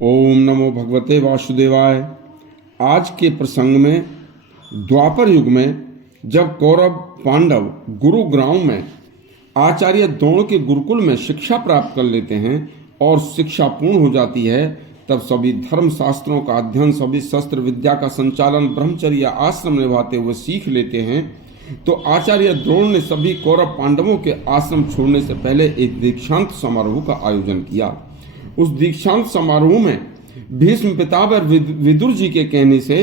ओम नमो भगवते वासुदेवाय। आज के प्रसंग में द्वापर युग में जब कौरव पांडव गुरुग्राम में आचार्य द्रोण के गुरुकुल में शिक्षा प्राप्त कर लेते हैं और शिक्षा पूर्ण हो जाती है, तब सभी धर्म शास्त्रों का अध्ययन, सभी शस्त्र विद्या का संचालन, ब्रह्मचर्य आश्रम निभाते हुए सीख लेते हैं। तो आचार्य द्रोण ने सभी कौरव पांडवों के आश्रम छोड़ने से पहले एक दीक्षांत समारोह का आयोजन किया। उस दीक्षांत समारोह में भीष्म पितामह विदुर जी के कहने से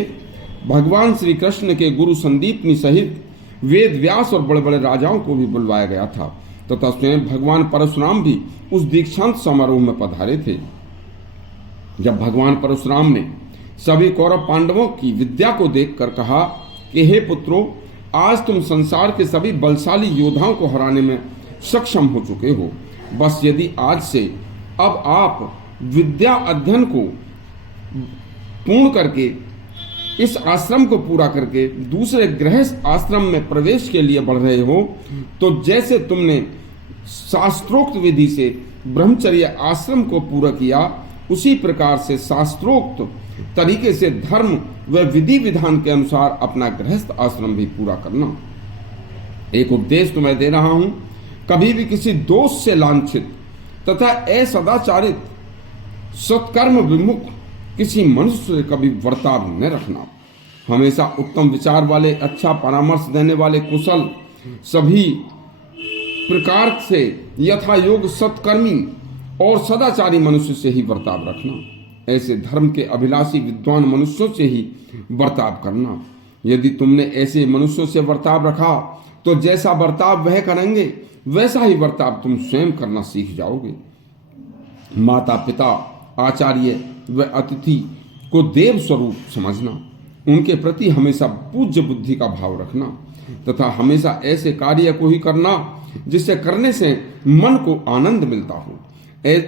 भगवान श्री कृष्ण के गुरु संदीपनी सहित वेद व्यास और बड़े बड़े राजाओं को भी बुलवाया गया था तथा स्वयं भगवान परशुराम भी उस दीक्षांत समारोह में पधारे थे। जब भगवान परशुराम ने सभी कौरव पांडवों की विद्या को देखकर कहा कि हे पुत्रों, आज तुम संसार के सभी बलशाली योद्धाओं को हराने में सक्षम हो चुके हो। बस यदि आज से अब आप विद्या अध्ययन को पूर्ण करके इस आश्रम को पूरा करके दूसरे गृहस्थ आश्रम में प्रवेश के लिए बढ़ रहे हो, तो जैसे तुमने शास्त्रोक्त विधि से ब्रह्मचर्य आश्रम को पूरा किया, उसी प्रकार से शास्त्रोक्त तरीके से धर्म व विधि विधान के अनुसार अपना गृहस्थ आश्रम भी पूरा करना। एक उपदेश तुम्हें दे रहा हूं, कभी भी किसी दोष से लांछित तथा असदाचारित सत्कर्म विमुख किसी मनुष्य से कभी वर्ताव न रखना। हमेशा उत्तम विचार वाले, अच्छा परामर्श देने वाले, कुशल, सभी प्रकार से यथा योग सत्कर्मी और सदाचारी मनुष्य से ही वर्ताव रखना। ऐसे धर्म के अभिलाषी विद्वान मनुष्यों से ही वर्ताव करना। यदि तुमने ऐसे मनुष्यों से वर्ताव रखा तो जैसा वर्ताव वह करेंगे वैसा ही वर्ताव तुम स्वयं करना सीख जाओगे। माता पिता, आचार्य व अतिथि को देव स्वरूप समझना, उनके प्रति हमेशा पूज्य बुद्धि का भाव रखना तथा हमेशा ऐसे कार्य को ही करना जिससे करने से मन को आनंद मिलता हो,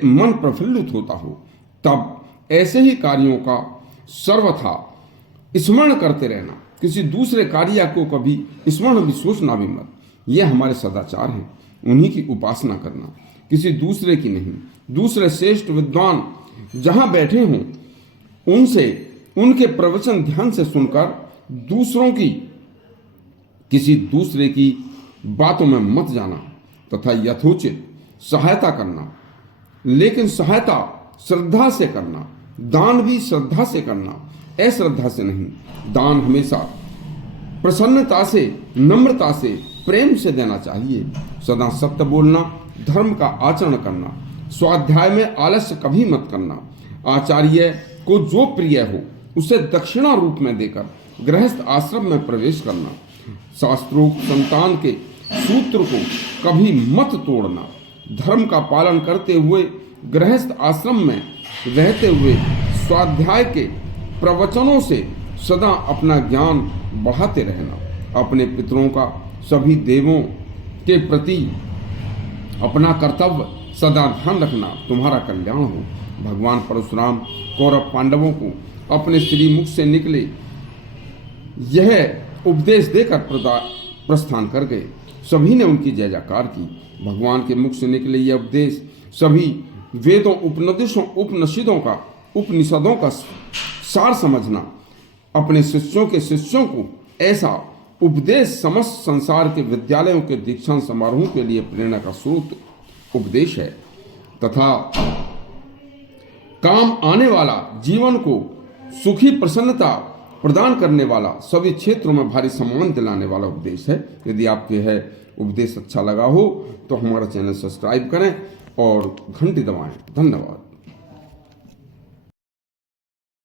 मन प्रफुल्लित होता हो। तब ऐसे ही कार्यों का सर्वथा स्मरण करते रहना। किसी दूसरे कार्य को कभी स्मरण भी सोचना भी मत। ये हमारे सदाचार हैं, उन्हीं की उपासना करना, किसी दूसरे की नहीं। दूसरे श्रेष्ठ विद्वान जहां बैठे हों, उनसे उनके प्रवचन ध्यान से सुनकर दूसरों की, किसी दूसरे की बातों में मत जाना तथा यथोचित सहायता करना, लेकिन सहायता श्रद्धा से करना। दान भी श्रद्धा से करना, अश्रद्धा से नहीं। दान हमेशा प्रसन्नता से, नम्रता से, प्रेम से देना चाहिए। सदा सत्य बोलना, धर्म का आचरण करना, स्वाध्याय में आलस्य कभी मत करना। आचार्य को जो प्रिय हो उसे दक्षिणा रूप में देकर गृहस्थ आश्रम में प्रवेश करना। शास्त्रोक्त संतान के सूत्र को कभी मत तोड़ना। धर्म का पालन करते हुए गृहस्थ आश्रम में रहते हुए स्वाध्याय के प्रवचनों से सदा अपना ज्ञान बढ़ाते रहना। अपने पितरों का, सभी देवों के प्रति अपना कर्तव्य सदा ध्यान रखना, तुम्हारा कल्याण हो। भगवान परशुराम कौरव पांडवों को अपने श्रीमुख से निकले यह उपदेश देकर प्रस्थान कर गए। सभी ने उनकी जय जयकार की। भगवान के मुख से निकले यह उपदेश सभी वेदों, उपनिषदों का सार समझना। अपने शिष्यों के शिष्यों को ऐसा उपदेश समस्त संसार के विद्यालयों के दीक्षांत समारोह के लिए प्रेरणा का स्रोत उपदेश है तथा काम आने वाला, जीवन को सुखी प्रसन्नता प्रदान करने वाला, सभी क्षेत्रों में भारी सम्मान दिलाने वाला उपदेश है। यदि आपके है उपदेश अच्छा लगा हो तो हमारा चैनल सब्सक्राइब करें और घंटी दबाएं। धन्यवाद।